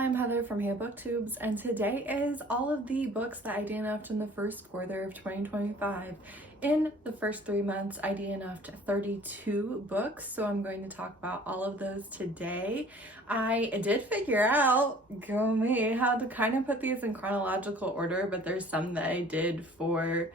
I'm Heather from booktubes, and today is all of the books that I DNF'd in the first quarter of 2025. In the first 3 months, I DNF'd 32 books, so I'm going to talk about all of those today. I did figure out, go me, how to kind of put these in chronological order, but there's some that I did for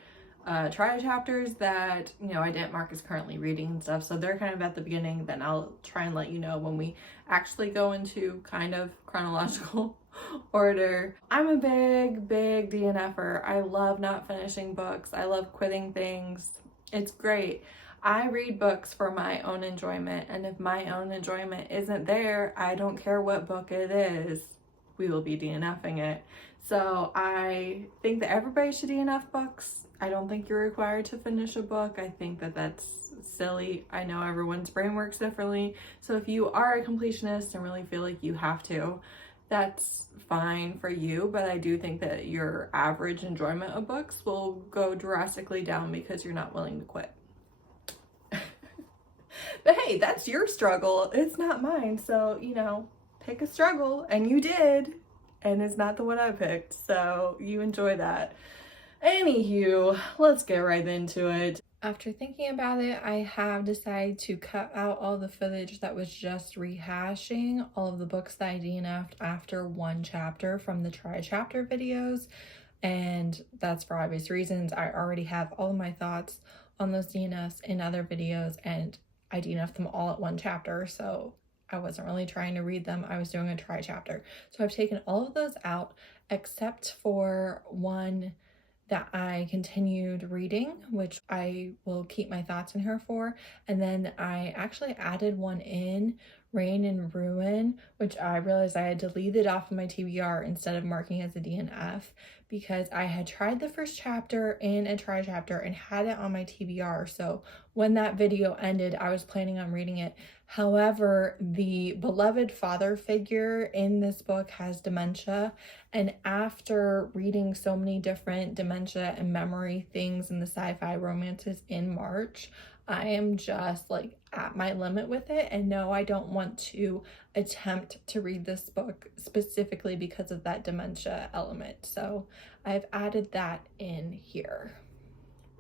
try chapters that, I didn't mark as currently reading and stuff, so they're kind of at the beginning. Then I'll try and let you know when we actually go into kind of chronological order. I'm a big DNFer. I love not finishing books. I love quitting things. It's great. I read books for my own enjoyment, and if my own enjoyment isn't there, I don't care what book it is, we will be DNFing it. So I think that everybody should DNF books. I don't think you're required to finish a book. I think that that's silly. I know everyone's brain works differently. So if you are a completionist and really feel like you have to, that's fine for you. But I do think that your average enjoyment of books will go drastically down because you're not willing to quit. But hey, that's your struggle. It's not mine. So, pick a struggle, and you did. And it's not the one I picked, so you enjoy that. Anywho, let's get right into it. After thinking about it, I have decided to cut out all the footage that was just rehashing all of the books that I DNF'd after one chapter from the try chapter videos, and that's for obvious reasons. I already have all of my thoughts on those DNFs in other videos, and I DNF'd them all at one chapter, so I wasn't really trying to read them. I was doing a try chapter. So I've taken all of those out except for one that I continued reading, which I will keep my thoughts in here for. And then I actually added one in, Reign and Ruin, which I realized I had deleted off of my TBR instead of marking as a DNF because I had tried the first chapter in a try chapter and had it on my TBR. So when that video ended, I was planning on reading it. However, the beloved father figure in this book has dementia, and after reading so many different dementia and memory things in the sci-fi romances in March, I am just like at my limit with it, and no, I don't want to attempt to read this book specifically because of that dementia element. So I've added that in here.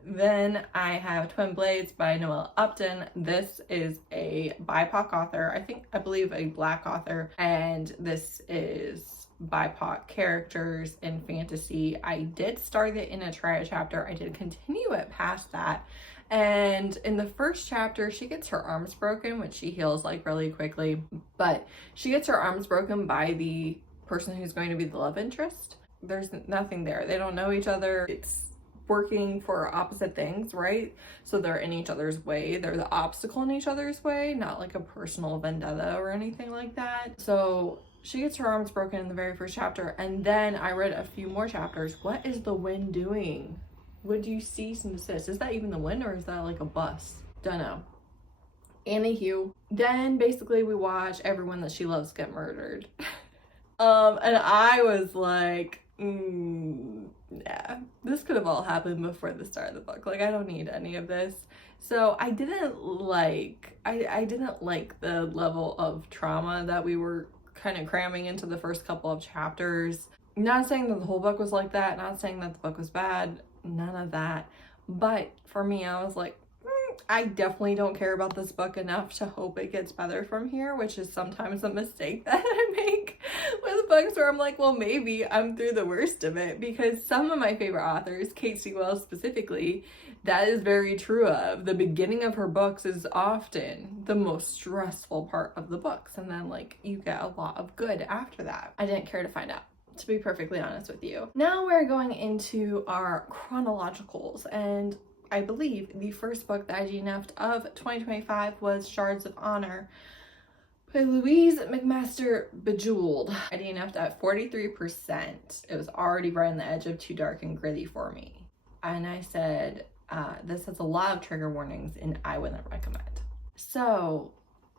Then I have Twin Blades by Noelle Upton. This is a BIPOC author, I believe a Black author, and this is BIPOC characters in fantasy. I did start it in a try chapter. I did continue it past that. And in the first chapter, she gets her arms broken, which she heals like really quickly, but she gets her arms broken by the person who's going to be the love interest. There's nothing there. They don't know each other. It's working for opposite things, right? So they're in each other's way. They're the obstacle in each other's way, not like a personal vendetta or anything like that. So she gets her arms broken in the very first chapter, and then I read a few more chapters. What is the wind doing? Would you cease and desist? Is that even the wind, or is that like a bus? Don't know. Anywho, then basically we watch everyone that she loves get murdered. And I was like, yeah, this could have all happened before the start of the book. Like, I don't need any of this. So I didn't like the level of trauma that we were kind of cramming into the first couple of chapters. Not saying that the whole book was like that, not saying that the book was bad, none of that. But for me, I was like, I definitely don't care about this book enough to hope it gets better from here, which is sometimes a mistake that I make with books where I'm like, well, maybe I'm through the worst of it, because some of my favorite authors, Kate Sewell specifically, that is very true of. The beginning of her books is often the most stressful part of the books, and then like you get a lot of good after that. I didn't care to find out, to be perfectly honest with you. Now we're going into our chronologicals, and I believe the first book that I DNF'd of 2025 was Shards of Honor by Louise McMaster Bejeweled. I DNF'd at 43%. It was already right on the edge of too dark and gritty for me. And I said, this has a lot of trigger warnings and I wouldn't recommend. So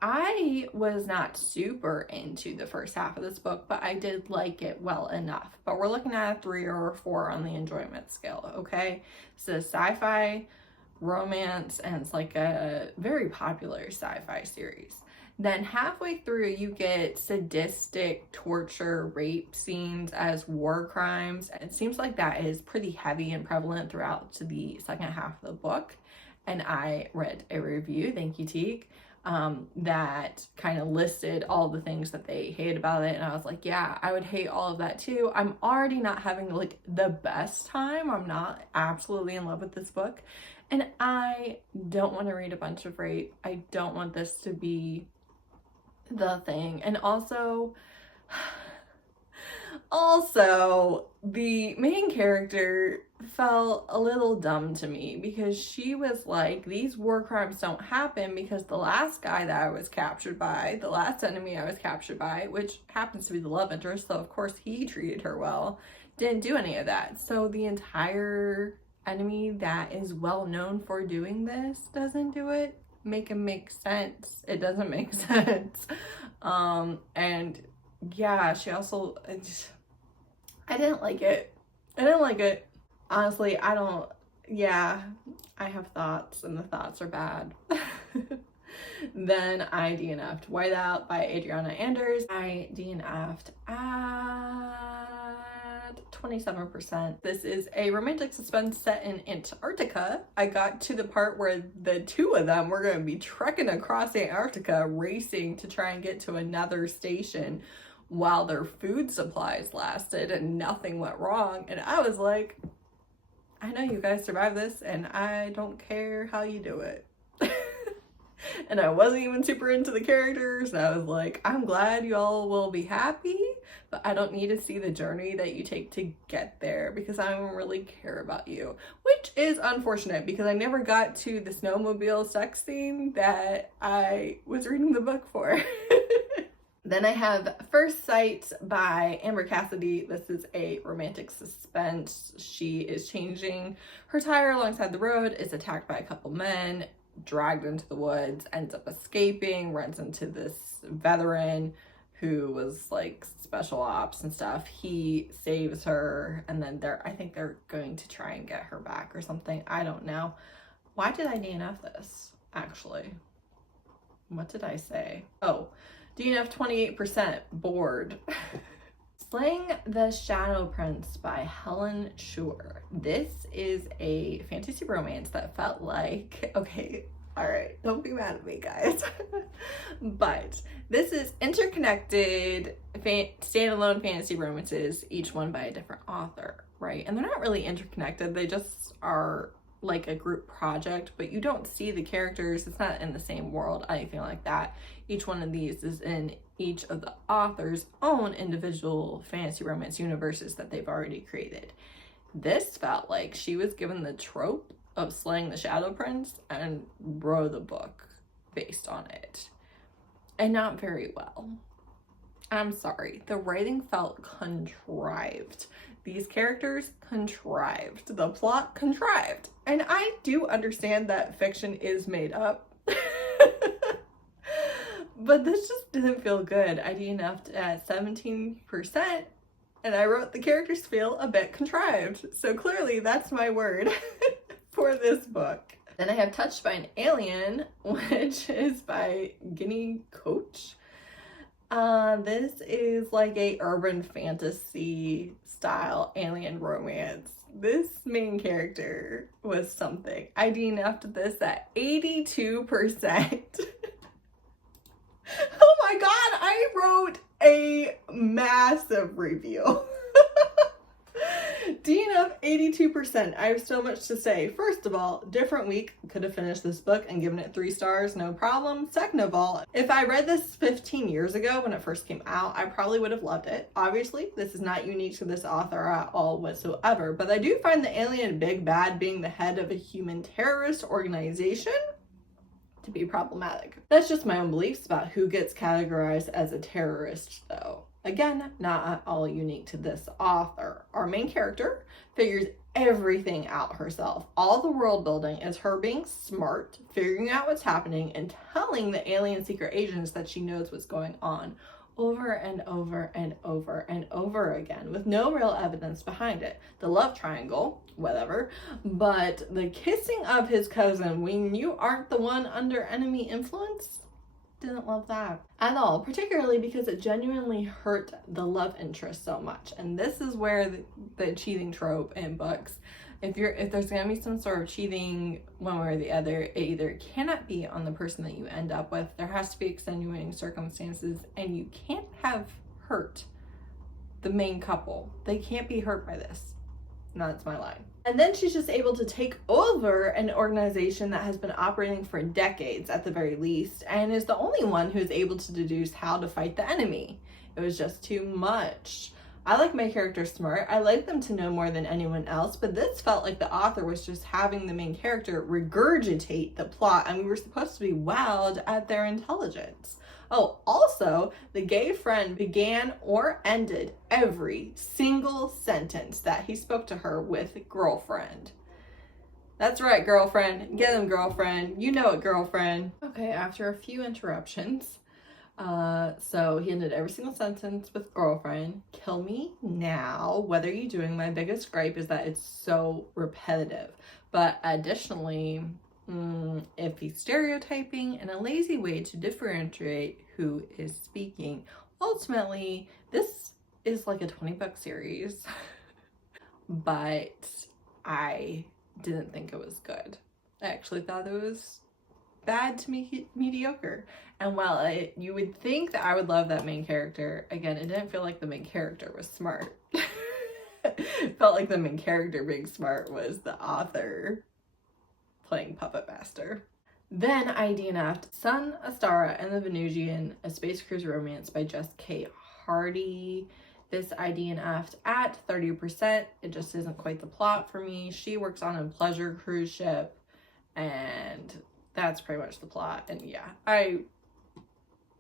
I was not super into the first half of this book, but I did like it well enough. But we're looking at a 3 or a 4 on the enjoyment scale, okay? So sci-fi, romance, and it's like a very popular sci-fi series. Then halfway through, you get sadistic torture, rape scenes as war crimes. It seems like that is pretty heavy and prevalent throughout to the second half of the book. And I read a review, thank you, Teague, that kind of listed all the things that they hate about it. And I was like, yeah, I would hate all of that too. I'm already not having like the best time. I'm not absolutely in love with this book. And I don't want to read a bunch of rape. I don't want this to be the thing. And also the main character felt a little dumb to me, because she was like, these war crimes don't happen because the last guy that I was captured by, the last enemy I was captured by, which happens to be the love interest, so of course he treated her well, didn't do any of that. So the entire enemy that is well known for doing this doesn't do it. Make it make sense. It doesn't make sense. And yeah, she also, I didn't like it. Honestly, I have thoughts, and the thoughts are bad. Then I DNF'd Whiteout by Adriana Anders. I DNF'd at 27%. This is a romantic suspense set in Antarctica. I got to the part where the two of them were going to be trekking across Antarctica, racing to try and get to another station while their food supplies lasted, and nothing went wrong. And I was like, I know you guys survived this, and I don't care how you do it. And I wasn't even super into the characters, and I was like, I'm glad you all will be happy, but I don't need to see the journey that you take to get there, because I don't really care about you. Which is unfortunate, because I never got to the snowmobile sex scene that I was reading the book for. Then I have First Sight by Amber Cassidy. This is a romantic suspense. She is changing her tire alongside the road, is attacked by a couple men, dragged into the woods, ends up escaping, runs into this veteran who was like special ops and stuff. He saves her, and then I think they're going to try and get her back or something. I don't know. Why did I DNF this, actually? What did I say? Oh, DNF 28%, bored. Slaying the Shadow Prince by Helen Shore. This is a fantasy romance that felt like, okay, all right, don't be mad at me, guys. But this is interconnected standalone fantasy romances, each one by a different author, right? And they're not really interconnected. They just are like a group project, but you don't see the characters. It's not in the same world, anything like that. Each one of these is in each of the author's own individual fantasy romance universes that they've already created. This felt like she was given the trope of slaying the Shadow Prince and wrote the book based on it. And not very well. I'm sorry. The writing felt contrived. These characters contrived. The plot contrived. And I do understand that fiction is made up. But this just didn't feel good. I DNF'd at 17%, and I wrote the characters feel a bit contrived. So clearly that's my word for this book. Then I have Touched by an Alien, which is by Guinea Coach. This is like a urban fantasy style alien romance. This main character was something. I DNF'd this at 82%. Oh my god, I wrote a massive review. DNF 82%. I have so much to say. First of all, different week. Could have finished this book and given it 3 stars, no problem. Second of all, if I read this 15 years ago when it first came out, I probably would have loved it. Obviously, this is not unique to this author at all whatsoever, but I do find the alien big bad being the head of a human terrorist organization to be problematic. That's just my own beliefs about who gets categorized as a terrorist, though. Again, not at all unique to this author. Our main character figures everything out herself. All the world building is her being smart, figuring out what's happening, and telling the alien secret agents that she knows what's going on over and over and over and over again with no real evidence behind it. The love triangle, whatever, but the kissing of his cousin when you aren't the one under enemy influence, Didn't love that at all, particularly because it genuinely hurt the love interest so much. And this is where the cheating trope in books, if there's gonna be some sort of cheating one way or the other, it either cannot be on the person that you end up with, there has to be extenuating circumstances, and you can't have hurt the main couple. They can't be hurt by this. And that's my line. And then she's just able to take over an organization that has been operating for decades at the very least, and is the only one who is able to deduce how to fight the enemy. It was just too much. I like my characters smart. I like them to know more than anyone else, but this felt like the author was just having the main character regurgitate the plot, and we were supposed to be wowed at their intelligence. Oh, also, the gay friend began or ended every single sentence that he spoke to her with girlfriend. That's right, girlfriend. Get him, girlfriend. You know it, girlfriend. Okay, after a few interruptions, so he ended every single sentence with girlfriend. Kill me now. What are you doing? My biggest gripe is that it's so repetitive. But additionally, if he's stereotyping and a lazy way to differentiate who is speaking. Ultimately, this is like a 20-book series, but I didn't think it was good. I actually thought it was bad to mediocre. And while you would think that I would love that main character, again, it didn't feel like the main character was smart. It felt like the main character being smart was the author playing Puppet Master. Then I DNF'd Sun, Astara, and the Venusian, a space cruise romance by Jess K. Hardy. This I DNF'd at 30%. It just isn't quite the plot for me. She works on a pleasure cruise ship, and that's pretty much the plot. And yeah, I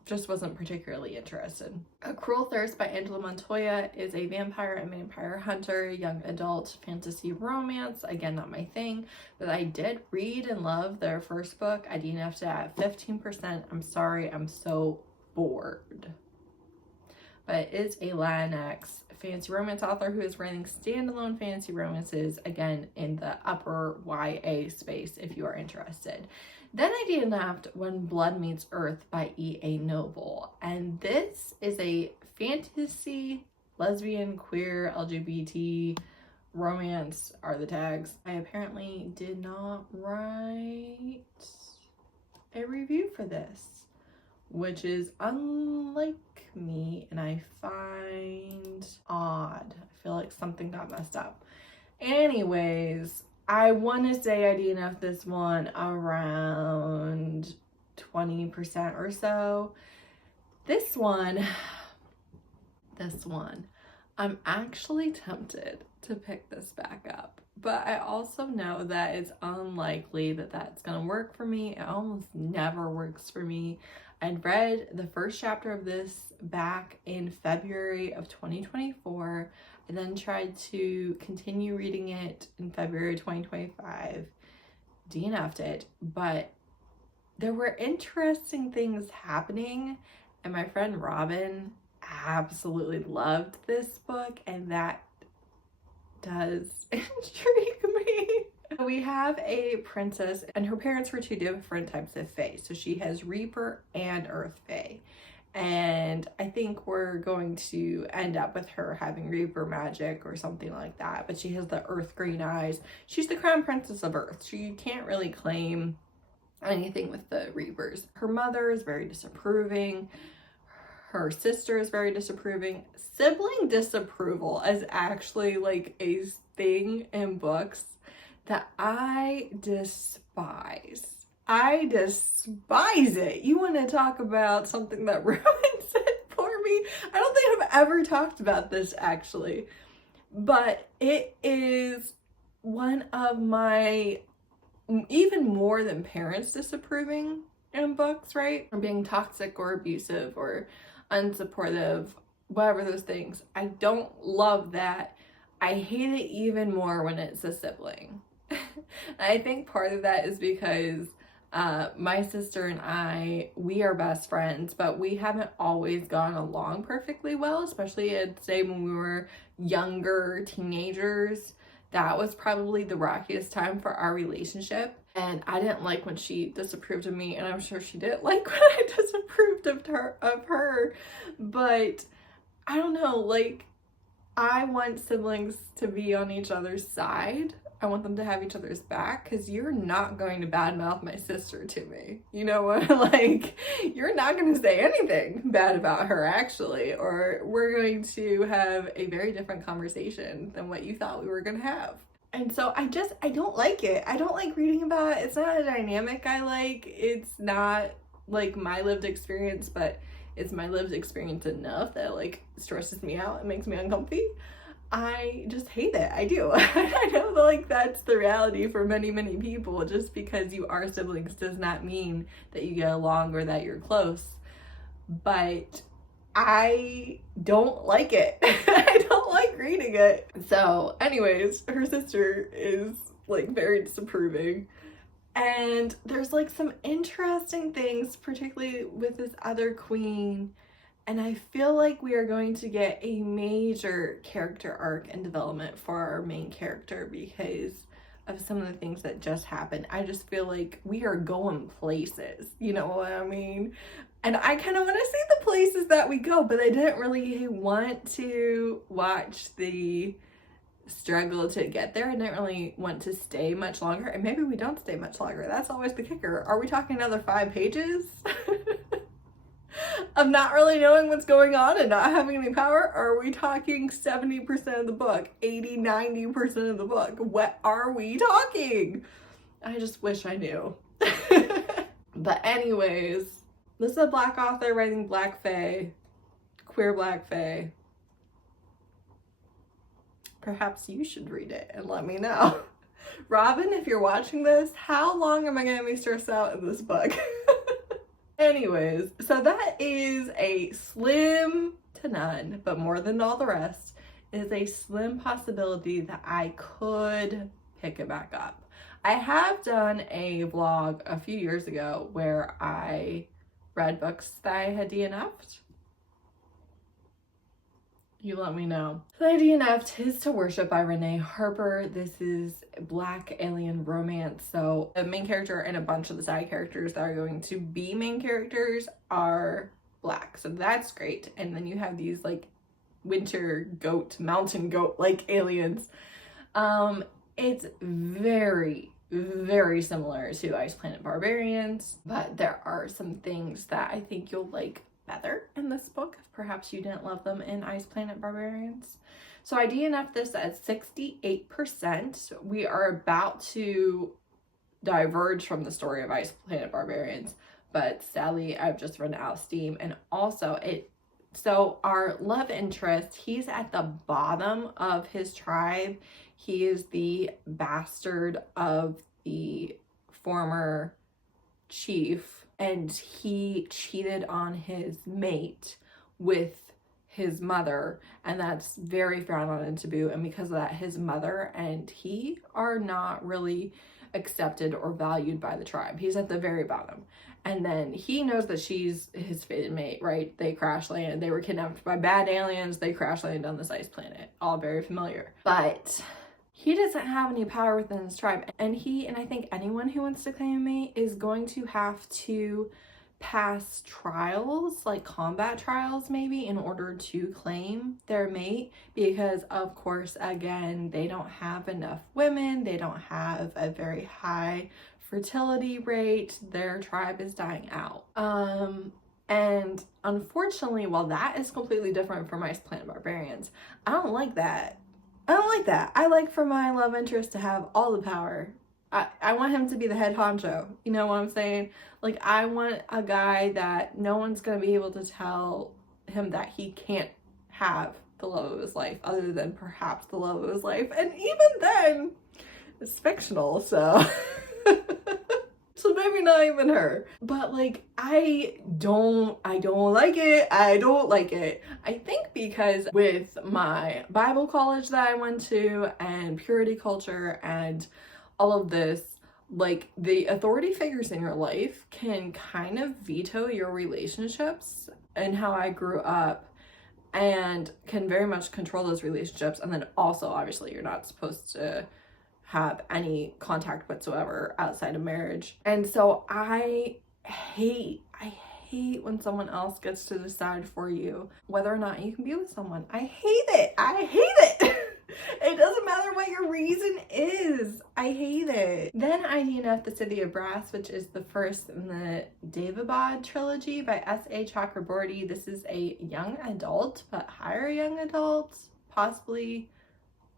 just wasn't particularly interested. A Cruel Thirst by Angela Montoya is a vampire and vampire hunter, young adult fantasy romance. Again, not my thing, but I did read and love their first book. I DNF'd it at 15%. I'm sorry, I'm so bored. But it is a Latinx fantasy romance author who is writing standalone fantasy romances, again, in the upper YA space if you are interested. Then I DNF'd When Blood Meets Earth by E.A. Noble. And this is a fantasy, lesbian, queer, LGBT romance are the tags. I apparently did not write a review for this, which is unlike me, and I find odd. I feel like something got messed up. Anyways, I want to say I DNF'd this one around 20% or so. This one, I'm actually tempted to pick this back up, but I also know that it's unlikely that that's gonna work for me. It almost never works for me. I'd read the first chapter of this back in February of 2024. I then tried to continue reading it in February 2025, DNF'd it, but there were interesting things happening, and my friend Robin absolutely loved this book, and that does intrigue me. We have a princess, and her parents were two different types of fae. So she has Reaper and Earth fae. And I think we're going to end up with her having Reaper magic or something like that. But she has the Earth green eyes. She's the crown princess of Earth. She can't really claim anything with the Reapers. Her mother is very disapproving. Her sister is very disapproving. Sibling disapproval is actually like a thing in books that I despise. I despise it. You want to talk about something that ruins it for me? I don't think I've ever talked about this actually, but it is one of my, even more than parents disapproving in books, right? Or being toxic or abusive or unsupportive, whatever those things. I don't love that. I hate it even more when it's a sibling. I think part of that is because my sister and I, we are best friends, but we haven't always gone along perfectly well, especially I'd say when we were younger teenagers. That was probably the rockiest time for our relationship. And I didn't like when she disapproved of me, and I'm sure she didn't like when I disapproved of her. But I don't know, like, I want siblings to be on each other's side. I want them to have each other's back, because you're not going to badmouth my sister to me. You know what? Like, you're not going to say anything bad about her, actually, or we're going to have a very different conversation than what you thought we were going to have. And so I don't like it. I don't like reading about it. It's not a dynamic I like. It's not like my lived experience, but it's my lived experience enough that it, like, stresses me out and makes me uncomfy. I just hate it. I do. I know that, like, that's the reality for many, many people. Just because you are siblings does not mean that you get along or that you're close. But I don't like it. I don't like reading it. So anyways, her sister is, like, very disapproving. And there's, like, some interesting things, particularly with this other queen. And I feel like we are going to get a major character arc and development for our main character because of some of the things that just happened. I just feel like we are going places, you know what I mean? And I kind of want to see the places that we go, but I didn't really want to watch the struggle to get there. I didn't really want to stay much longer, and maybe we don't stay much longer. That's always the kicker. Are we talking another 5 pages of not really knowing what's going on and not having any power? Or are we talking 70% of the book, 80, 90% of the book? What are we talking? I just wish I knew. But anyways, this is a Black author writing Black fae, queer Black fae. Perhaps you should read it and let me know. Robin, if you're watching this, how long am I going to be stressed out in this book? Anyways, so that is a slim to none, but more than all the rest, is a slim possibility that I could pick it back up. I have done a vlog a few years ago where I read books that I had DNF'd. You let me know. So I DNF'd His to Worship by Renee Harper. This is Black alien romance. So the main character and a bunch of the side characters that are going to be main characters are Black. So that's great. And then you have these, like, winter goat, mountain goat like aliens. It's very, very similar to Ice Planet Barbarians, but there are some things that I think you'll like better in this book. Perhaps you didn't love them in Ice Planet Barbarians. So I DNF'd this at 68%. We are about to diverge from the story of Ice Planet Barbarians, but sadly I've just run out of steam. And also so our love interest, he's at the bottom of his tribe. He is the bastard of the former chief, and he cheated on his mate with his mother, and that's very frowned on and taboo. And because of that, his mother and he are not really accepted or valued by the tribe. He's at the very bottom. And then he knows that she's his fated mate, right? They crash landed. They were kidnapped by bad aliens. They crash landed on this ice planet. All very familiar. But he doesn't have any power within his tribe. And I think anyone who wants to claim a mate is going to have to pass trials, like combat trials maybe, in order to claim their mate. Because of course, again, they don't have enough women. They don't have a very high fertility rate. Their tribe is dying out. And unfortunately, while that is completely different from Ice Planet Barbarians, I don't like that. I like for my love interest to have all the power. I want him to be the head honcho. You know what I'm saying? Like, I want a guy that no one's going to be able to tell him that he can't have the love of his life other than perhaps the love of his life. And even then, it's fictional, so... So maybe not even her. But, like, I don't like it. I don't like it. I think because with my Bible college that I went to and purity culture and all of this, like, the authority figures in your life can kind of veto your relationships and how I grew up, and can very much control those relationships. And then also, obviously, you're not supposed to have any contact whatsoever outside of marriage. And so I hate when someone else gets to decide for you whether or not you can be with someone. I hate it. It doesn't matter what your reason is. I hate it. Then I DNF The City of Brass, which is the first in the Devabad trilogy by S.A. Chakraborty. This is a young adult, but higher young adult, possibly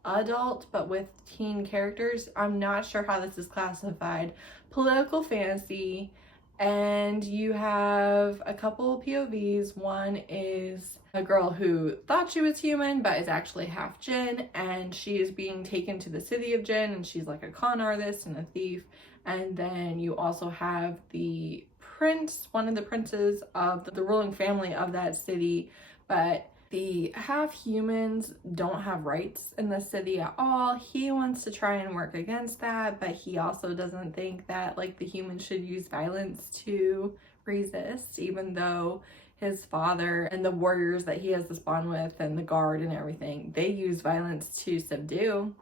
adult, but with teen characters. I'm not sure how this is classified. Political fantasy. And you have a couple of POVs. One is a girl who thought she was human but is actually half Jinn, and she is being taken to the city of Jinn, and she's like a con artist and a thief. And then you also have the prince, one of the princes of the ruling family of that city, but the half-humans don't have rights in the city at all. He wants to try and work against that, but he also doesn't think that like the humans should use violence to resist, even though his father and the warriors that he has this bond with and the guard and everything, they use violence to subdue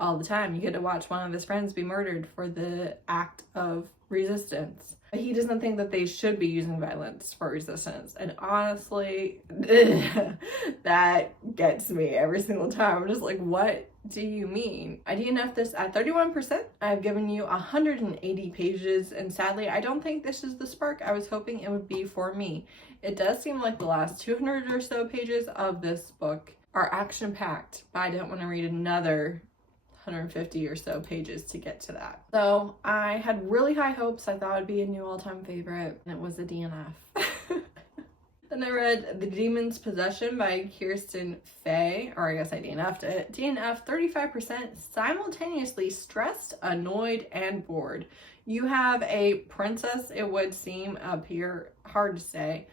all the time. You get to watch one of his friends be murdered for the act of resistance. But he doesn't think that they should be using violence for resistance. And honestly, that gets me every single time. I'm just like, what do you mean? I DNF this at 31%. I've given you 180 pages, and sadly, I don't think this is the spark I was hoping it would be for me. It does seem like the last 200 or so pages of this book are action-packed, but I don't want to read another 150 or so pages to get to that. So I had really high hopes. I thought it'd be a new all-time favorite, and it was a DNF. Then I read The Demon's Possession by Kirsten Fay, or I guess I DNF'd it. DNF 35%, simultaneously stressed, annoyed, and bored. You have a princess, it would seem up here, hard to say,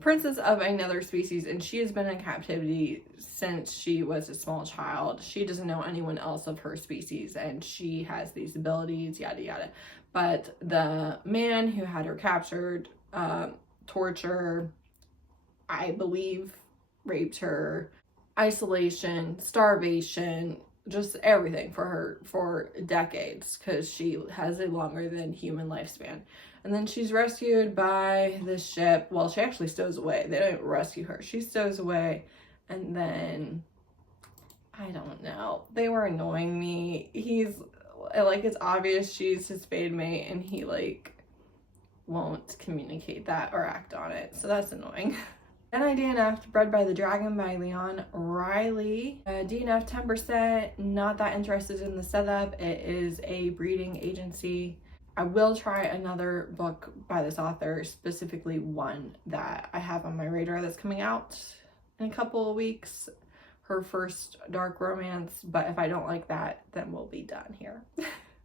princess of another species, and she has been in captivity since she was a small child. She doesn't know anyone else of her species, and she has these abilities, yada yada. But the man who had her captured, torture, I believe, raped her, isolation, starvation, just everything for her for decades, because she has a longer than human lifespan. And then she's rescued by this ship. Well, she actually stows away. They don't rescue her. She stows away. And then, I don't know. They were annoying me. He's, like, it's obvious she's his fade mate, and he, like, won't communicate that or act on it. So that's annoying. Then I DNF'd Bred by the Dragon by Leon Riley. DNF 10%. Not that interested in the setup. It is a breeding agency. I will try another book by this author, specifically one that I have on my radar that's coming out in a couple of weeks. Her first dark romance, but if I don't like that, then we'll be done here.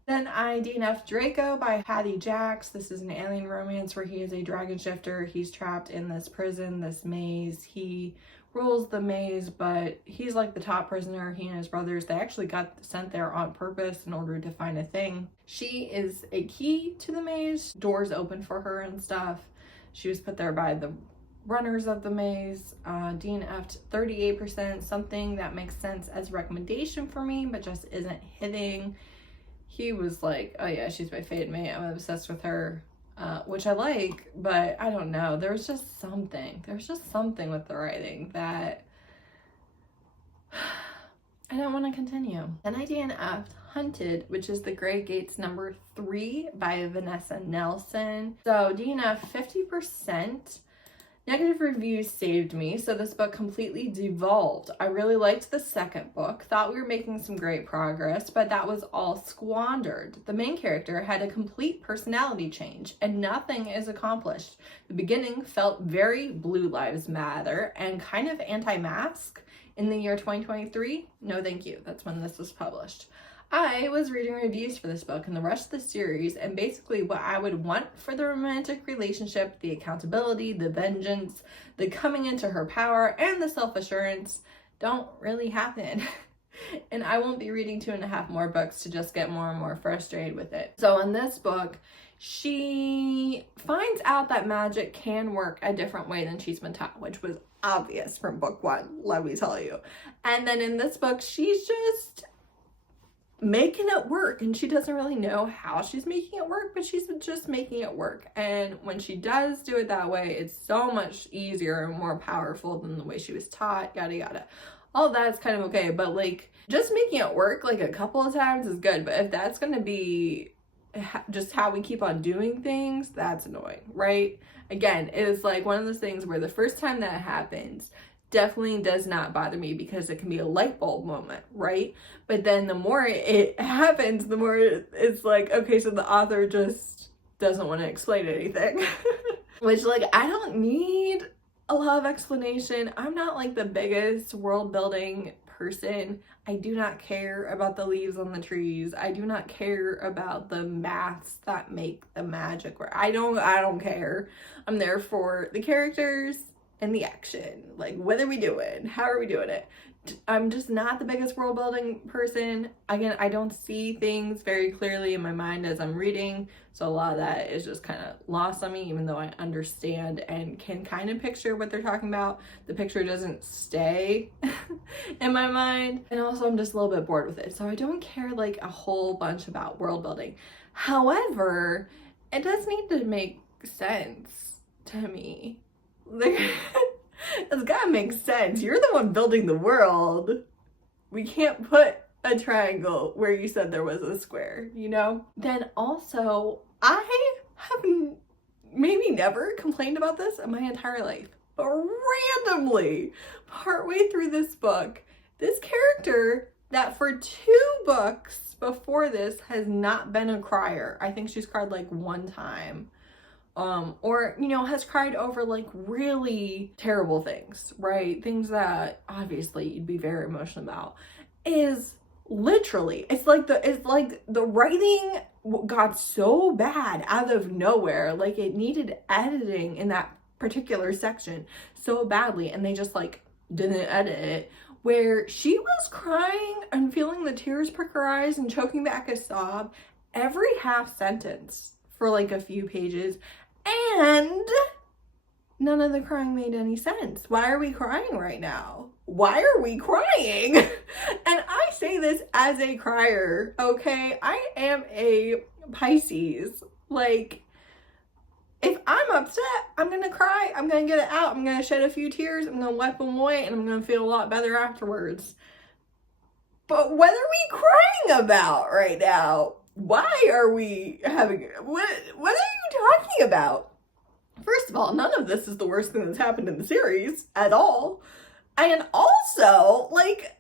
Then I DNF'd Draco by Hattie Jacks. This is an alien romance where he is a dragon shifter. He's trapped in this prison, this maze. He rules the maze, but he's like the top prisoner. He and his brothers, they actually got sent there on purpose in order to find a thing. She is a key to the maze. Doors open for her and stuff. She was put there by the runners of the maze. DNF'd 38%, something that makes sense as a recommendation for me, but just isn't hitting. He was like, oh yeah, she's my fade mate. I'm obsessed with her. Which I like, but I don't know. There's just something with the writing that I don't want to continue. Then I DNF'd Hunted, which is the Grey Gates number 3 by Vanessa Nelson. So DNF 50%. Negative reviews saved me, so this book completely devolved. I really liked the second book, thought we were making some great progress, but that was all squandered. The main character had a complete personality change, and nothing is accomplished. The beginning felt very Blue Lives Matter and kind of anti-mask. In the year 2023, no thank you, that's when this was published. I was reading reviews for this book and the rest of the series, and basically what I would want for the romantic relationship, the accountability, the vengeance, the coming into her power, and the self-assurance don't really happen. And I won't be reading 2.5 more books to just get more and more frustrated with it. So in this book, she finds out that magic can work a different way than she's been taught, which was obvious from book 1, let me tell you. And then in this book, she's just making it work, and she doesn't really know how she's making it work, but she's just making it work. And when she does do it that way, it's so much easier and more powerful than the way she was taught, yada yada. All that's kind of okay, but like just making it work like a couple of times is good, but if that's going to be just how we keep on doing things, that's annoying, right? Again, it's like one of those things where the first time that happens definitely does not bother me because it can be a light bulb moment, right? But then the more it happens, the more it's like, okay, so the author just doesn't want to explain anything. Which, like, I don't need a lot of explanation. I'm not like the biggest world building person. I do not care about the leaves on the trees. I do not care about the maths that make the magic work. I don't care. I'm there for the characters and the action. Like, what are we doing? How are we doing it? I'm just not the biggest world building person. Again, I don't see things very clearly in my mind as I'm reading, so a lot of that is just kind of lost on me, even though I understand and can kind of picture what they're talking about. The picture doesn't stay in my mind, and also I'm just a little bit bored with it, so I don't care like a whole bunch about world building. However, it does need to make sense to me. It's gotta make sense. You're the one building the world. We can't put a triangle where you said there was a square, you know? Then also, I have maybe never complained about this in my entire life, but randomly, partway through this book, this character that for 2 books before this has not been a crier. I think she's cried like 1 time. Or, you know, has cried over like really terrible things, right? Things that obviously you'd be very emotional about, is literally, it's like the writing got so bad out of nowhere. Like it needed editing in that particular section so badly, and they just like didn't edit it, where she was crying and feeling the tears prick her eyes and choking back a sob every half sentence for like a few pages. And none of the crying made any sense. Why are we crying right now? Why are we crying? And I say this as a crier, okay? I am a Pisces. Like, if I'm upset, I'm gonna cry. I'm gonna get it out. I'm gonna shed a few tears. I'm gonna wipe them away, and I'm gonna feel a lot better afterwards. But what are we crying about right now? Why are we having, what are you talking about? First of all, none of this is the worst thing that's happened in the series at all. And also, like,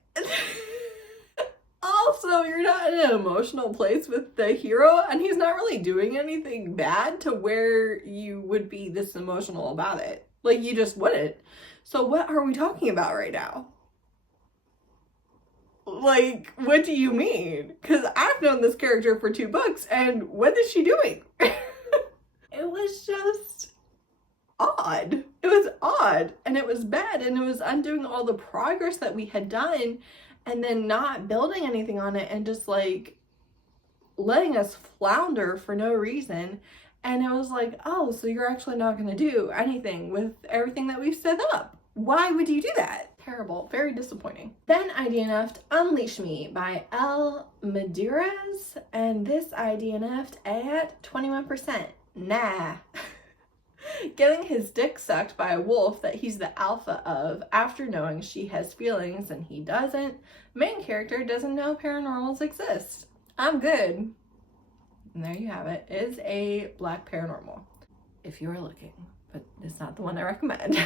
also, you're not in an emotional place with the hero, and he's not really doing anything bad to where you would be this emotional about it. Like, you just wouldn't. So what are we talking about right now? Like, what do you mean? Because I've known this character for 2 books, and what is she doing? It was just odd. It was odd, and it was bad, and it was undoing all the progress that we had done, and then not building anything on it, and just like letting us flounder for no reason. And it was like, oh, so you're actually not going to do anything with everything that we've set up. Why would you do that? Terrible. Very disappointing. Then I DNF'd Unleash Me by L. Medeiros, and this I DNF'd at 21%. Nah. Getting his dick sucked by a wolf that he's the alpha of after knowing she has feelings and he doesn't. Main character doesn't know paranormals exist. I'm good. And there you have it. It is a black paranormal, if you are looking, but it's not the one I recommend.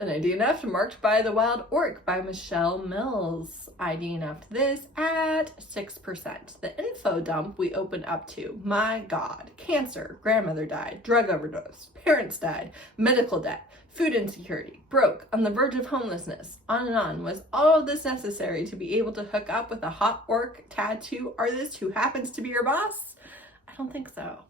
An I DNF'd Marked by the Wild Orc by Michelle Mills. I DNF'd this at 6%. The info dump we opened up to, my God, cancer, grandmother died, drug overdose, parents died, medical debt, food insecurity, broke, on the verge of homelessness, on and on. Was all of this necessary to be able to hook up with a hot orc tattoo artist who happens to be your boss? I don't think so.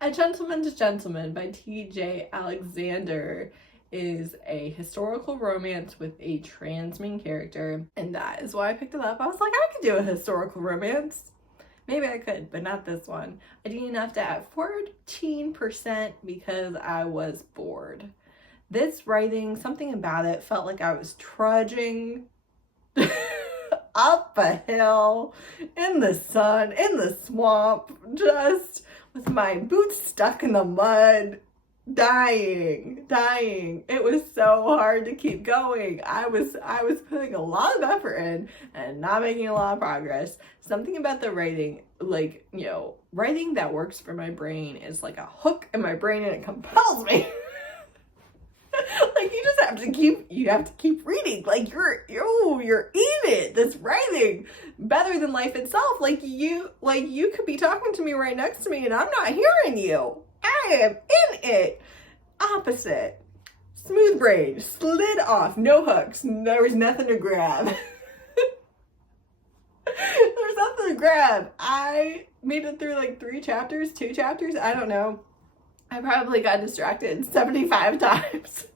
A Gentleman's Gentleman by T.J. Alexander is a historical romance with a trans main character, and that is why I picked it up. I was like, I could do a historical romance. Maybe I could, but not this one. I DNF'd at 14% because I was bored. This writing, something about it felt like I was trudging up a hill, in the sun, in the swamp, just with my boots stuck in the mud, dying. It was so hard to keep going. I was putting a lot of effort in and not making a lot of progress. Something about the writing, like, you know, writing that works for my brain is like a hook in my brain and it compels me. Like, you have to keep reading. Like, you're in it. This writing better than life itself. Like you could be talking to me right next to me and I'm not hearing you. I am in it. Opposite. Smooth brain, slid off, no hooks. There was nothing to grab. There was nothing to grab. I made it through like 2 chapters, I don't know. I probably got distracted 75 times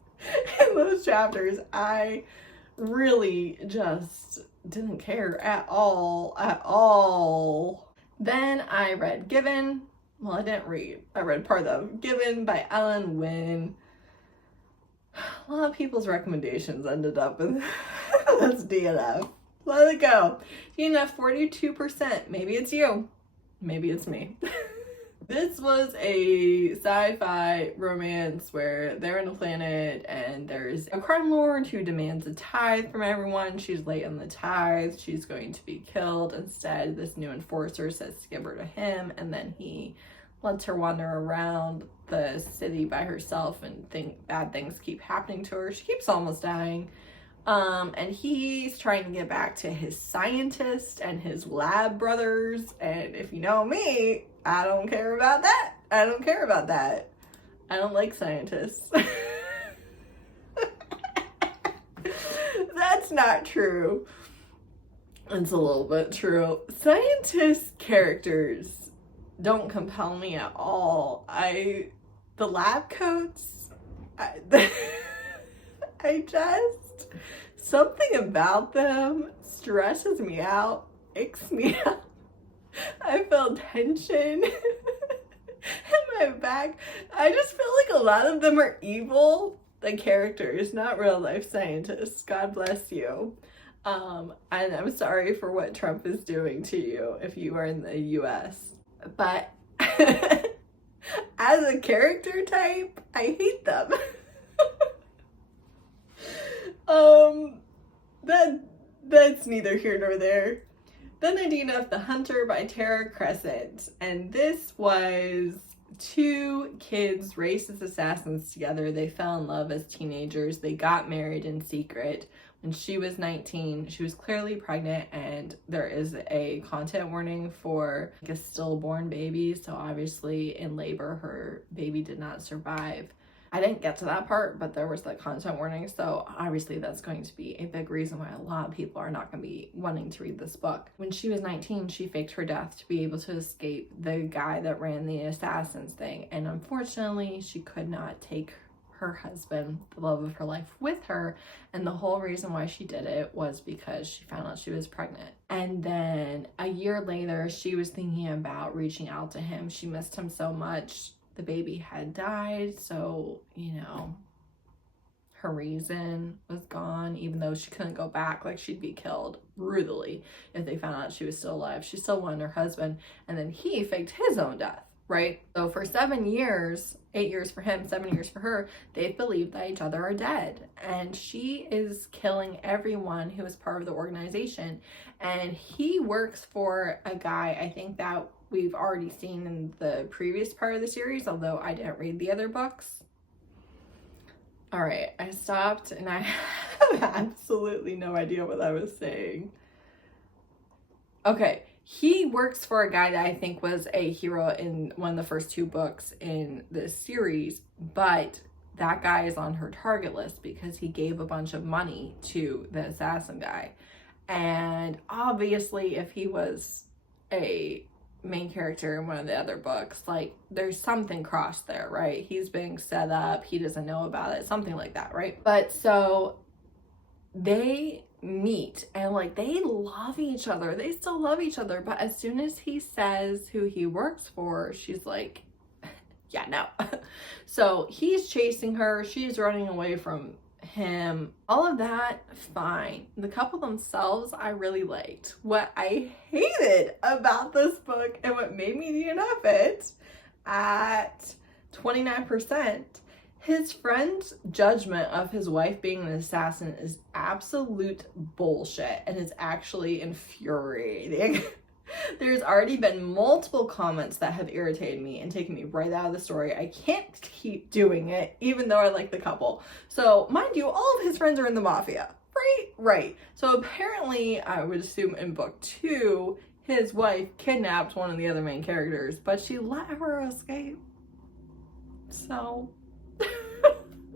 in those chapters. I really just didn't care at all. Then I read Given. Well, I didn't read. I read part of them. Given by Ellen Wynn. A lot of people's recommendations ended up in this DNF. Let it go. DNF 42%. Maybe it's you. Maybe it's me. This was a sci-fi romance where they're on a planet and there's a crime lord who demands a tithe from everyone. She's late on the tithe. She's going to be killed. Instead, this new enforcer says to give her to him, and then he lets her wander around the city by herself and bad things keep happening to her. She keeps almost dying. And he's trying to get back to his scientist and his lab brothers. And if you know me, I don't care about that. I don't like scientists. That's not true. It's a little bit true. Scientist characters don't compel me at all. The lab coats, something about them stresses me out, icks me out. I feel tension in my back. I just feel like a lot of them are evil, the characters, not real life scientists. God bless you. And I'm sorry for what Trump is doing to you if you are in the US. But as a character type, I hate them. That's neither here nor there. Then I DNF'd The Hunter by Tara Crescent, and this was 2 kids raised as assassins together. They fell in love as teenagers. They got married in secret. When she was 19, she was clearly pregnant, and there is a content warning for like a stillborn baby, so obviously in labor her baby did not survive. I didn't get to that part, but there was the content warning, so obviously that's going to be a big reason why a lot of people are not going to be wanting to read this book. When she was 19, she faked her death to be able to escape the guy that ran the assassins thing, and unfortunately she could not take her husband, the love of her life, with her, and the whole reason why she did it was because she found out she was pregnant. And then a year later, she was thinking about reaching out to him. She missed him so much. The baby had died, so, you know, her reason was gone, even though she couldn't go back. Like, she'd be killed brutally if they found out she was still alive. She still wanted her husband, and then he faked his own death, right? So for 7 years, 8 years for him, 7 years for her, they've believed that each other are dead. And she is killing everyone who is part of the organization. And he works for a guy, I think that we've already seen in the previous part of the series, although I didn't read the other books. All right, I stopped and I have absolutely no idea what I was saying. Okay, he works for a guy that I think was a hero in one of the first 2 books in this series, but that guy is on her target list because he gave a bunch of money to the assassin guy. And obviously, if he was a main character in one of the other books, like, there's something crossed there, right? He's being set up, he doesn't know about it, something like that, right? But so they meet and like they love each other, they still love each other, but as soon as he says who he works for, she's like, yeah, no. So he's chasing her, she's running away from him, all of that, fine. The couple themselves, I really liked. What I hated about this book and what made me DNF it at 29%, his friend's judgment of his wife being an assassin is absolute bullshit and is actually infuriating. There's already been multiple comments that have irritated me and taken me right out of the story. I can't keep doing it, even though I like the couple. So, mind you, all of his friends are in the mafia, right? Right. So apparently, I would assume in book 2, his wife kidnapped one of the other main characters, but she let her escape. So...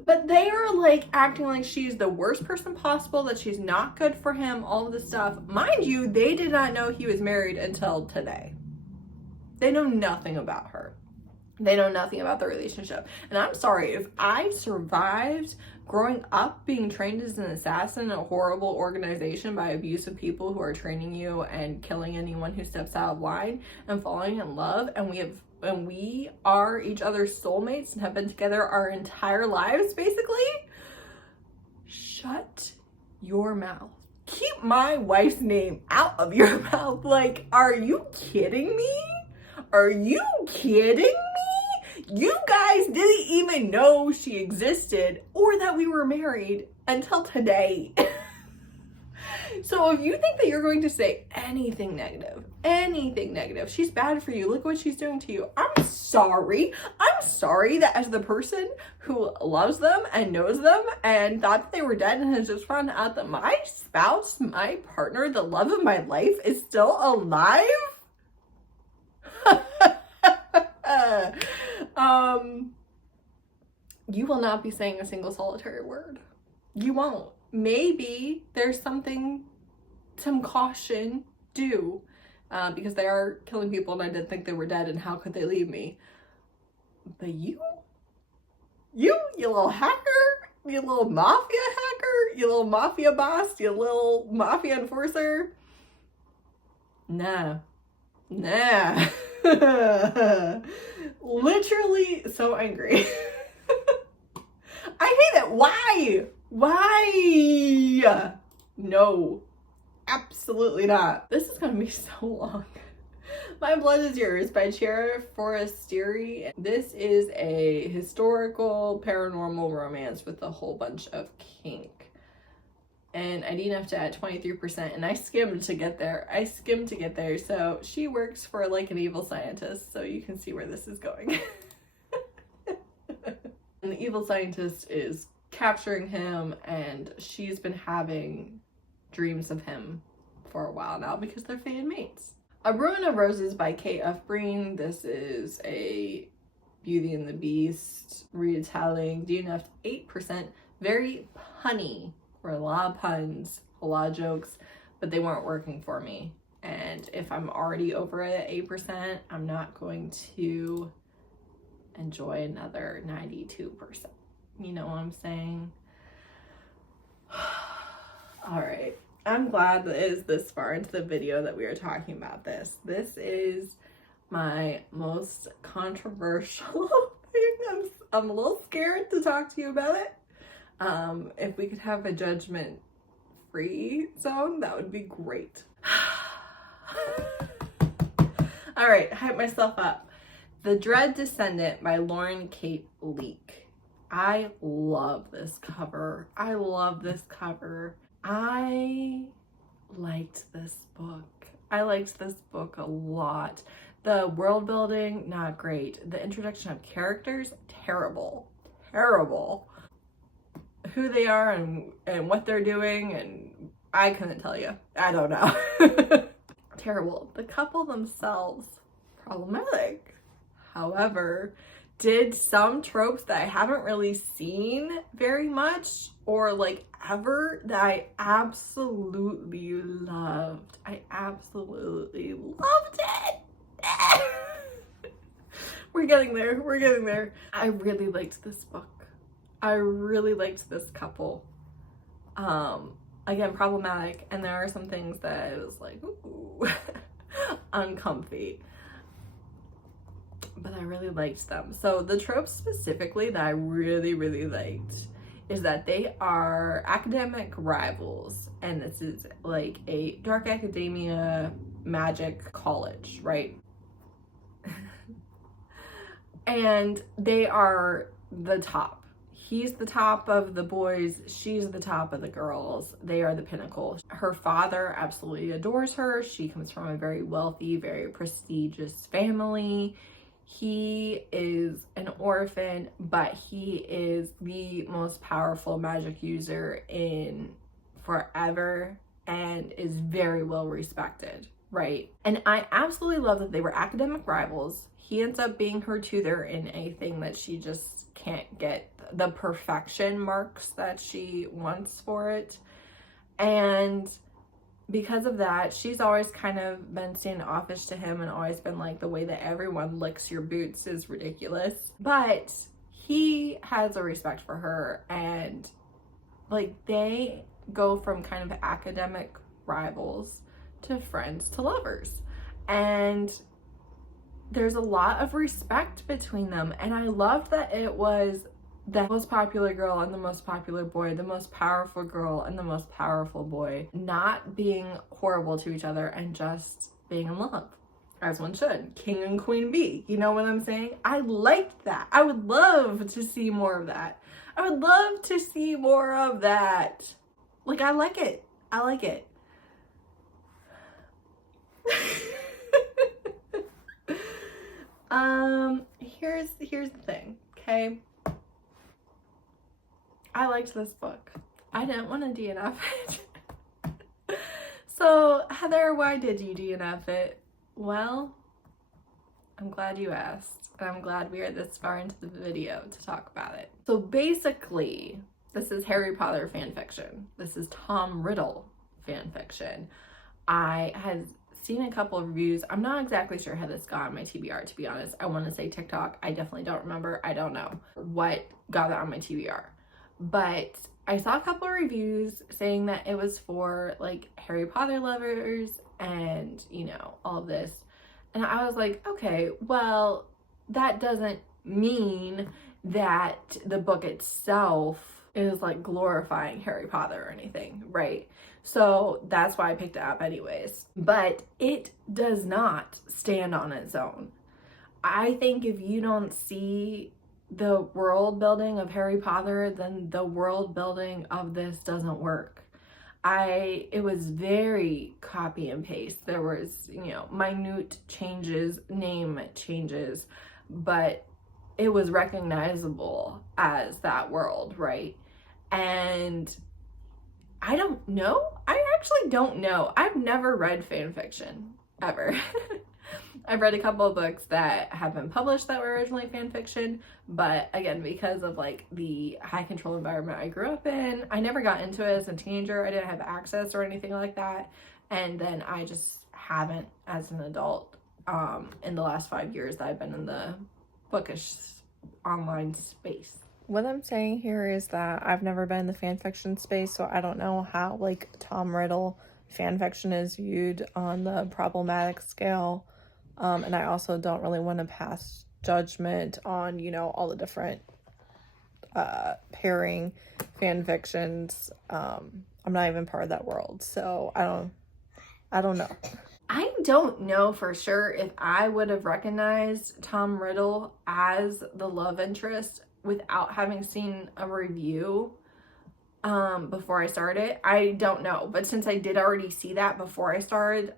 But they are like acting like she's the worst person possible, that she's not good for him, all of this stuff. Mind you, they did not know he was married until today. They know nothing about her. They know nothing about the relationship. And I'm sorry, if I survived growing up being trained as an assassin in a horrible organization by abusive people who are training you and killing anyone who steps out of line and falling in love, and we are each other's soulmates and have been together our entire lives, basically, shut your mouth. Keep my wife's name out of your mouth. Like, are you kidding me? Are you kidding me? You guys didn't even know she existed or that we were married until today. So if you think that you're going to say anything negative, she's bad for you, look what she's doing to you, I'm sorry that as the person who loves them and knows them and thought that they were dead and has just found out that my spouse, my partner, the love of my life is still alive, you will not be saying a single solitary word. You won't. Maybe there's some caution due, because they are killing people and I didn't think they were dead and how could they leave me? But you little hacker, you little mafia hacker, you little mafia boss, you little mafia enforcer. Nah. Literally so angry. I hate it. Why? No, absolutely not. This is gonna be so long. My Blood is Yours by Chiara Forestieri. This is a historical paranormal romance with a whole bunch of kink. And I DNF'd it at 23%, and I skimmed to get there. So she works for like an evil scientist, so you can see where this is going. And the evil scientist is capturing him, and she's been having dreams of him for a while now because they're fan mates. A Ruin of Roses by Kate F. Breen. This is a Beauty and the Beast retelling. DNF'd 8%. Very punny. Were a lot of puns, a lot of jokes, but they weren't working for me. And if I'm already over it at 8%, I'm not going to enjoy another 92%. You know what I'm saying? All right. I'm glad that it is this far into the video that we are talking about this. This is my most controversial thing. I'm a little scared to talk to you about it. If we could have a judgment-free zone, that would be great. All right, hype myself up. The Dread Descendant by Lauren Kate Leake. I love this cover. I liked this book. I liked this book a lot. The world building, not great. The introduction of characters, terrible. Who they are and what they're doing, and I couldn't tell you. I don't know. Terrible. The couple themselves, problematic. However, did some tropes that I haven't really seen very much or like ever that I absolutely loved. I absolutely loved it. We're getting there. I really liked this book. I really liked this couple. Again, problematic, and there are some things that I was like, ooh, uncomfy. But I really liked them. So the tropes specifically that I really liked is that they are academic rivals, and this is like a dark academia magic college, right? And they are the top. He's the top of the boys, she's the top of the girls. They are the pinnacle. Her father absolutely adores her. She comes from a very wealthy, very prestigious family. He is an orphan, but he is the most powerful magic user in forever and is very well respected, right? And I absolutely love that they were academic rivals. He ends up being her tutor in a thing that she just can't get the perfection marks that she wants for it. And because of that, she's always kind of been standoffish to him and always been like, the way that everyone licks your boots is ridiculous. But he has a respect for her, and like they go from kind of academic rivals to friends to lovers. And there's a lot of respect between them. And I loved that it was the most popular girl and the most popular boy, the most powerful girl and the most powerful boy, not being horrible to each other and just being in love, as one should. King and queen bee, you know what I'm saying? I liked that. I would love to see more of that. I would love to see more of that. Like, I like it. I like it. Here's the thing, okay? I liked this book. I didn't want to DNF it. So, Heather, why did you DNF it? Well, I'm glad you asked. And I'm glad we are this far into the video to talk about it. So basically, this is Harry Potter fan fiction. This is Tom Riddle fan fiction. I had seen a couple of reviews. I'm not exactly sure how this got on my TBR, to be honest. I want to say TikTok. I definitely don't remember. I don't know what got that on my TBR. But I saw a couple of reviews saying that it was for like Harry Potter lovers and, you know, all of this. And I was like, okay, well, that doesn't mean that the book itself is like glorifying Harry Potter or anything, right? So that's why I picked it up anyways. But it does not stand on its own. I think if you don't see the world building of Harry Potter, then the world building of this doesn't work. It was very copy and paste. There was, you know, minute changes, name changes, but it was recognizable as that world, right? And I don't know. I actually don't know. I've never read fan fiction, ever. I've read a couple of books that have been published that were originally fan fiction, but again, because of like the high control environment I grew up in, I never got into it as a teenager. I didn't have access or anything like that. And then I just haven't as an adult in the last 5 years that I've been in the bookish online space. What I'm saying here is that I've never been in the fan fiction space, so I don't know how like Tom Riddle fan fiction is viewed on the problematic scale. And I also don't really want to pass judgment on, you know, all the different pairing fan fictions. I'm not even part of that world, so I don't know. I don't know for sure if I would have recognized Tom Riddle as the love interest without having seen a review before I started. I don't know, but since I did already see that before I started,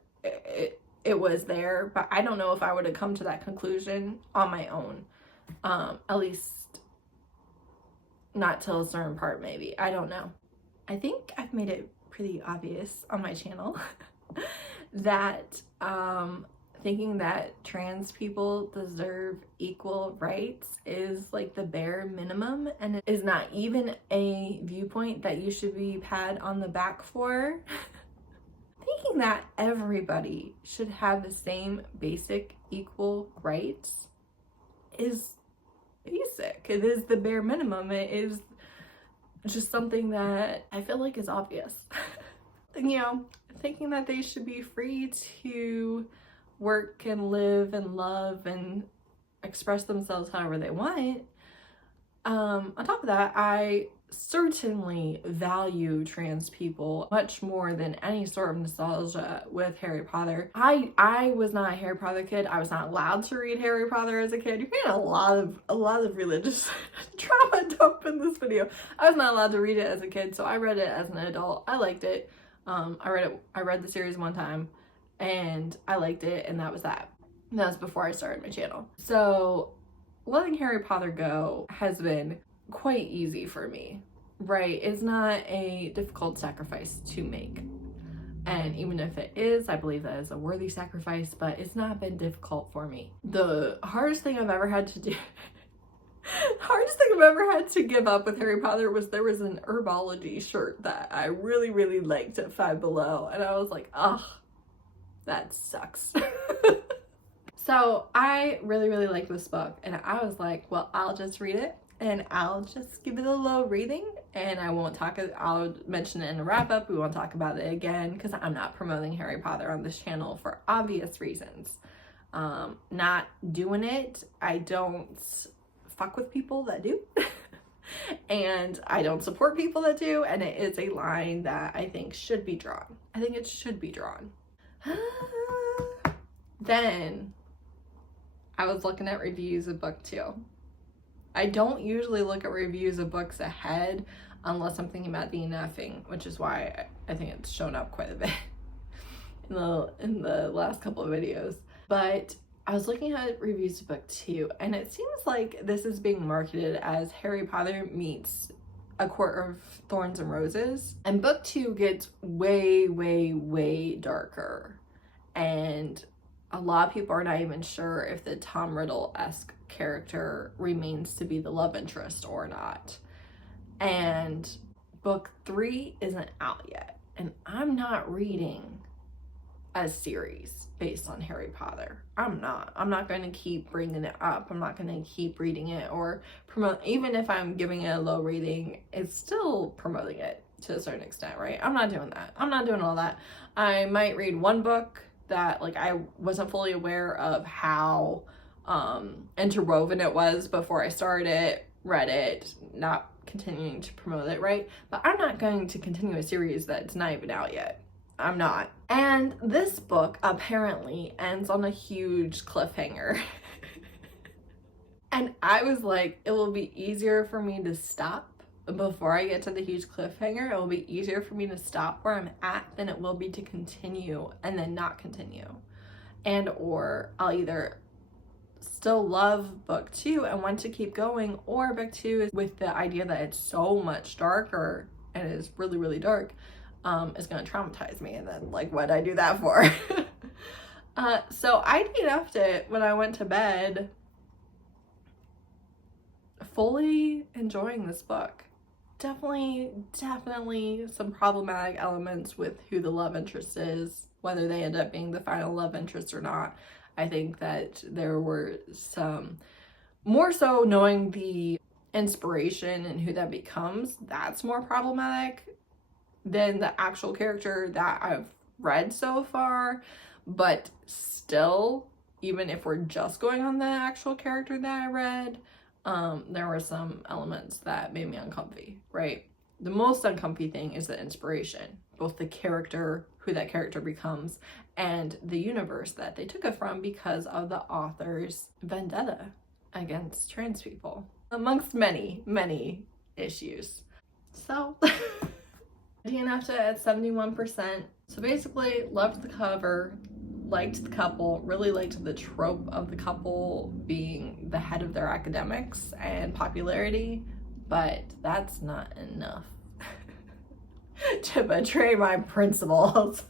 it was there, but I don't know if I would have come to that conclusion on my own. At least not till a certain part, maybe. I don't know. I think I've made it pretty obvious on my channel that thinking that trans people deserve equal rights is like the bare minimum, and it is not even a viewpoint that you should be pat on the back for. Thinking that everybody should have the same basic equal rights is basic. It is the bare minimum. It is just something that I feel like is obvious. You know, thinking that they should be free to work and live and love and express themselves however they want. On top of that, I certainly value trans people much more than any sort of nostalgia with Harry Potter. I was not a Harry Potter kid. I was not allowed to read Harry Potter as a kid. You're getting a lot of religious trauma dump in this video. I was not allowed to read it as a kid, so I read it as an adult. I liked it. I read the series one time and I liked it, and that was that. And that was before I started my channel. So letting Harry Potter go has been quite easy for me, right? It's not a difficult sacrifice to make, and even if it is, I believe that is a worthy sacrifice, but it's not been difficult for me. The hardest thing I've ever had to do hardest thing I've ever had to give up with Harry Potter was there was an herbology shirt that I really liked at Five Below, and I was like, ugh, that sucks. So I really like this book, and I was like, well, I'll just read it and I'll just give it a little reading, and I'll mention it in a wrap up. We won't talk about it again because I'm not promoting Harry Potter on this channel for obvious reasons. Not doing it. I don't fuck with people that do. And I don't support people that do, and it is a line that I think should be drawn. I think it should be drawn. Then I was looking at reviews of book 2. I don't usually look at reviews of books ahead unless I'm thinking about DNFing, which is why I think it's shown up quite a bit in the last couple of videos. But I was looking at reviews of book 2, and it seems like this is being marketed as Harry Potter meets A Court of Thorns and Roses. And book 2 gets way darker. And a lot of people are not even sure if the Tom Riddle-esque character remains to be the love interest or not. And book 3 isn't out yet. And I'm not reading a series based on Harry Potter. I'm not going to keep bringing it up. I'm not going to keep reading it or promote. Even if I'm giving it a low rating, it's still promoting it to a certain extent, right? I'm not doing that. I'm not doing all that. I might read one book that like I wasn't fully aware of how interwoven it was before I started it, read it, not continuing to promote it, right? But I'm not going to continue a series that's not even out yet. I'm not. And this book apparently ends on a huge cliffhanger. And I was like, it will be easier for me to stop before I get to the huge cliffhanger. It will be easier for me to stop where I'm at than it will be to continue and then not continue. And or I'll either still love book 2 and want to keep going, or book 2 is with the idea that it's so much darker and it is really dark, is going to traumatize me, and then like what'd I do that for? So I DNF'd it when I went to bed, fully enjoying this book. Definitely some problematic elements with who the love interest is, whether they end up being the final love interest or not. I think that there were some, more so knowing the inspiration and who that becomes, that's more problematic than the actual character that I've read so far. But still, even if we're just going on the actual character that I read, there were some elements that made me uncomfy, right? The most uncomfy thing is the inspiration, both the character, who that character becomes, and the universe that they took it from because of the author's vendetta against trans people, amongst many issues. So DNF'd it at 71%. So basically, loved the cover, liked the couple, really liked the trope of the couple being the head of their academics and popularity, but that's not enough to betray my principles.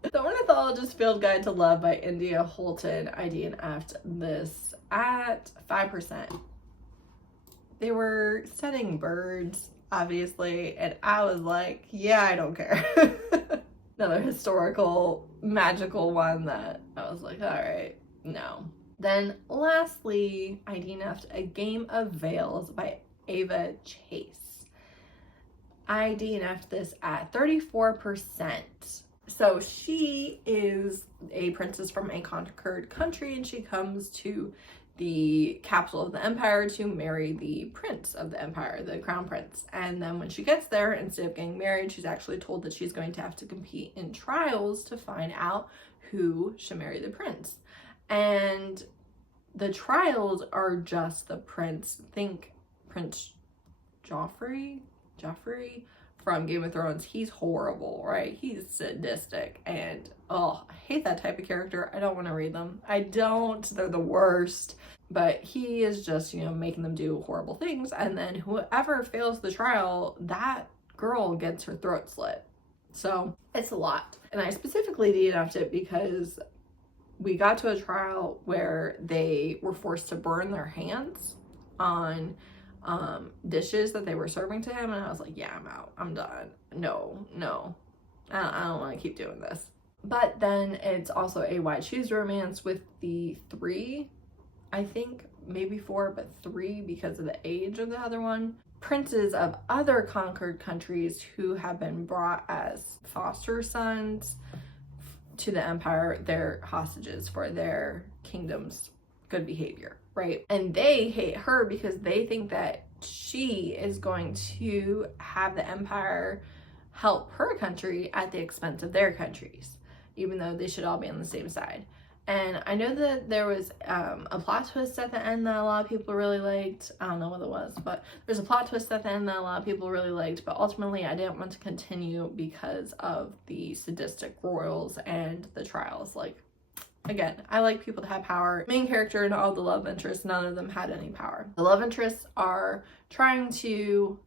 The Ornithologist Field Guide to Love by India Holton. I DNF'd this at 5%. They were studying birds, obviously, and I was like, yeah, I don't care. Another historical, magical one that I was like, all right, no. Then lastly, I DNF'd A Game of Veils by Ava Chase. I DNF'd this at 34%. So she is a princess from a conquered country, and she comes to the capital of the empire to marry the prince of the empire, the crown prince. And then when she gets there, instead of getting married, she's actually told that she's going to have to compete in trials to find out who should marry the prince. And the trials are just the prince. Think Prince Joffrey from Game of Thrones. He's horrible, right? He's sadistic, and oh, I hate that type of character. I don't want to read them. I don't. They're the worst. But he is just, you know, making them do horrible things, and then whoever fails the trial, that girl gets her throat slit. So it's a lot. And I specifically DNF'd it because we got to a trial where they were forced to burn their hands on dishes that they were serving to him, and I was like, yeah, I'm out. I'm done. No, I don't want to keep doing this. But then it's also a why choose romance with the 3, I think, maybe 4, but 3 because of the age of the other one, princes of other conquered countries who have been brought as foster sons to the empire. They're hostages for their kingdom's good behavior, right? And they hate her because they think that she is going to have the empire help her country at the expense of their countries, even though they should all be on the same side. And I know that there was a plot twist at the end that a lot of people really liked. I don't know what it was, but there's a plot twist at the end that a lot of people really liked, but ultimately I didn't want to continue because of the sadistic royals and the trials. Like, again, I like people to have power. Main character and all the love interests, none of them had any power. The love interests are trying to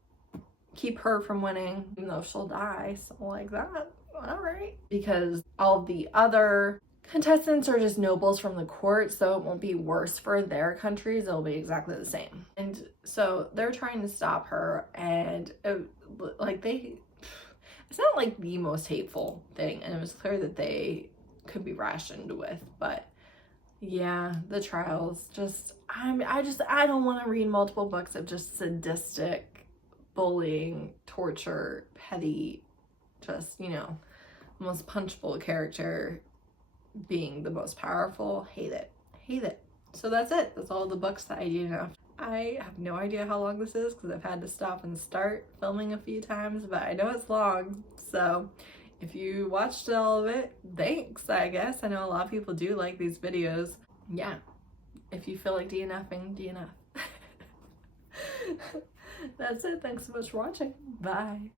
keep her from winning, even though she'll die, so like that, all right. Because all the other contestants are just nobles from the court, so it won't be worse for their countries. It'll be exactly the same. And so they're trying to stop her, and it's not like the most hateful thing, and it was clear that they could be rationed with, but yeah, the trials, just I don't want to read multiple books of just sadistic bullying, torture, petty, just, you know, most punchable character being the most powerful. Hate it. So that's it. That's all the books that I DNF'd. I have no idea how long this is because I've had to stop and start filming a few times, but I know it's long, so if you watched all of it, thanks, I guess. I know a lot of people do like these videos. Yeah, if you feel like DNFing, DNF. That's it. Thanks so much for watching. Bye.